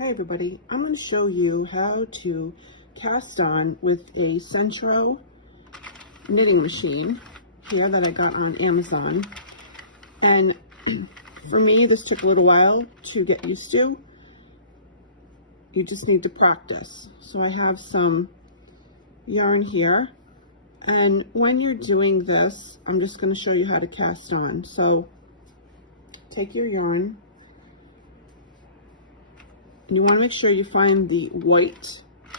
Hi everybody, I'm going to show you how to cast on with a Sentro knitting machine here that I got on Amazon. And for me, this took a little while to get used to. You just need to practice. So I have some yarn here, and when you're doing this, I'm just going to show you how to cast on. So take your yarn, and you want to make sure you find the white,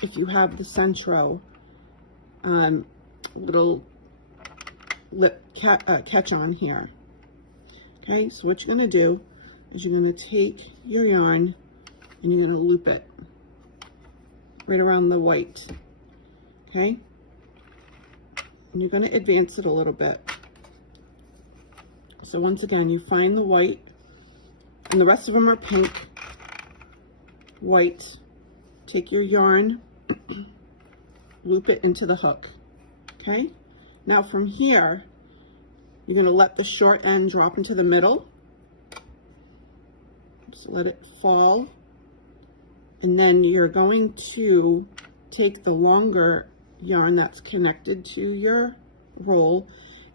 if you have the Sentro little lip catch on here. Okay, so what you're going to do is you're going to take your yarn and you're going to loop it right around the white. Okay, and you're going to advance it a little bit. So once again, you find the white, and the rest of them are pink. White, take your yarn, loop it into the hook. Okay, now from here you're going to let the short end drop into the middle, just let it fall, and then you're going to take the longer yarn that's connected to your roll,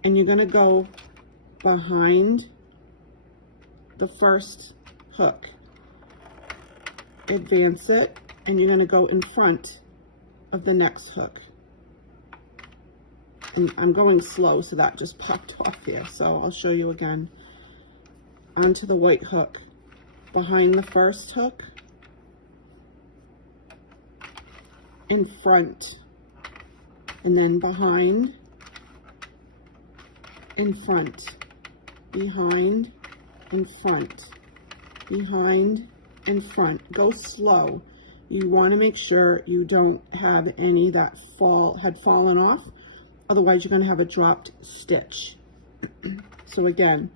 and you're going to go behind the first hook, advance it, and you're going to go in front of the next hook. And I'm going slow, so that just popped off here, so I'll show you again. Onto the white hook, behind the first hook, in front, and then behind, in front, behind, in front, behind, in front. Go slow. You want to make sure you don't have any that had fallen off, otherwise you're going to have a dropped stitch. So again,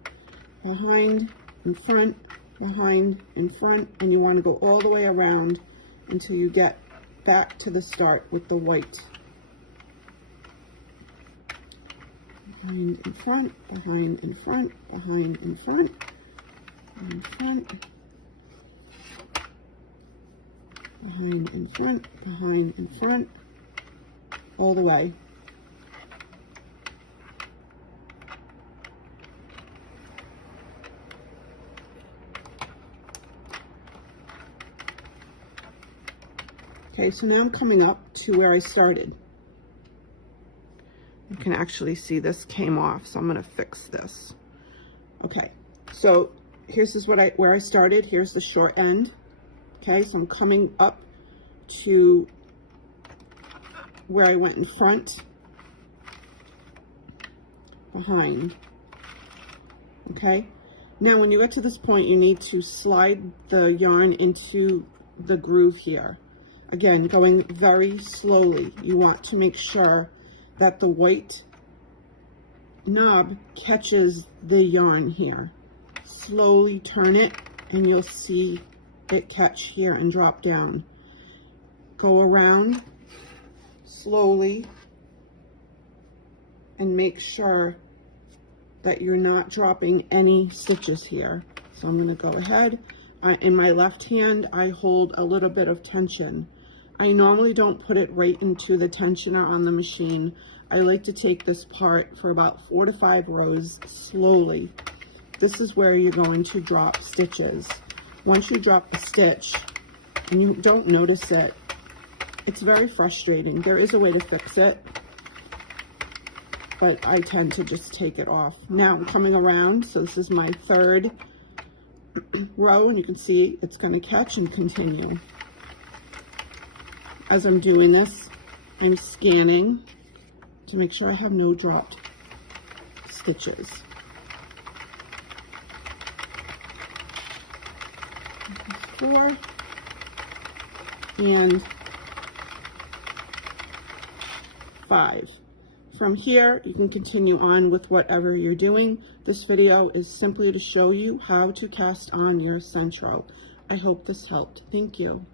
behind, in front, behind, in front, and you want to go all the way around until you get back to the start with the white. Behind, in front, behind, in front, behind, in front, in front, behind, in front, behind, in front, all the way. Okay, so now I'm coming up to where I started. You can actually see this came off, so I'm going to fix this. Okay, so here's where I started. Here's the short end. Okay, so I'm coming up to where I went in front, behind. Okay, now when you get to this point, you need to slide the yarn into the groove here. Again, going very slowly. You want to make sure that the white knob catches the yarn here. Slowly turn it, and you'll see it catch here and drop down. Go around slowly and make sure that you're not dropping any stitches here. So I'm going to go ahead. In my left hand, I hold a little bit of tension. I normally don't put it right into the tensioner on the machine. I like to take this part for about 4 to 5 rows slowly. This is where you're going to drop stitches. Once you drop a stitch and you don't notice it, it's very frustrating. There is a way to fix it, but I tend to just take it off. Now I'm coming around, so this is my third row, and you can see it's going to catch and continue. As I'm doing this, I'm scanning to make sure I have no dropped stitches. Four and 5. From here, you can continue on with whatever you're doing. This video is simply to show you how to cast on your Sentro. I hope this helped. Thank you.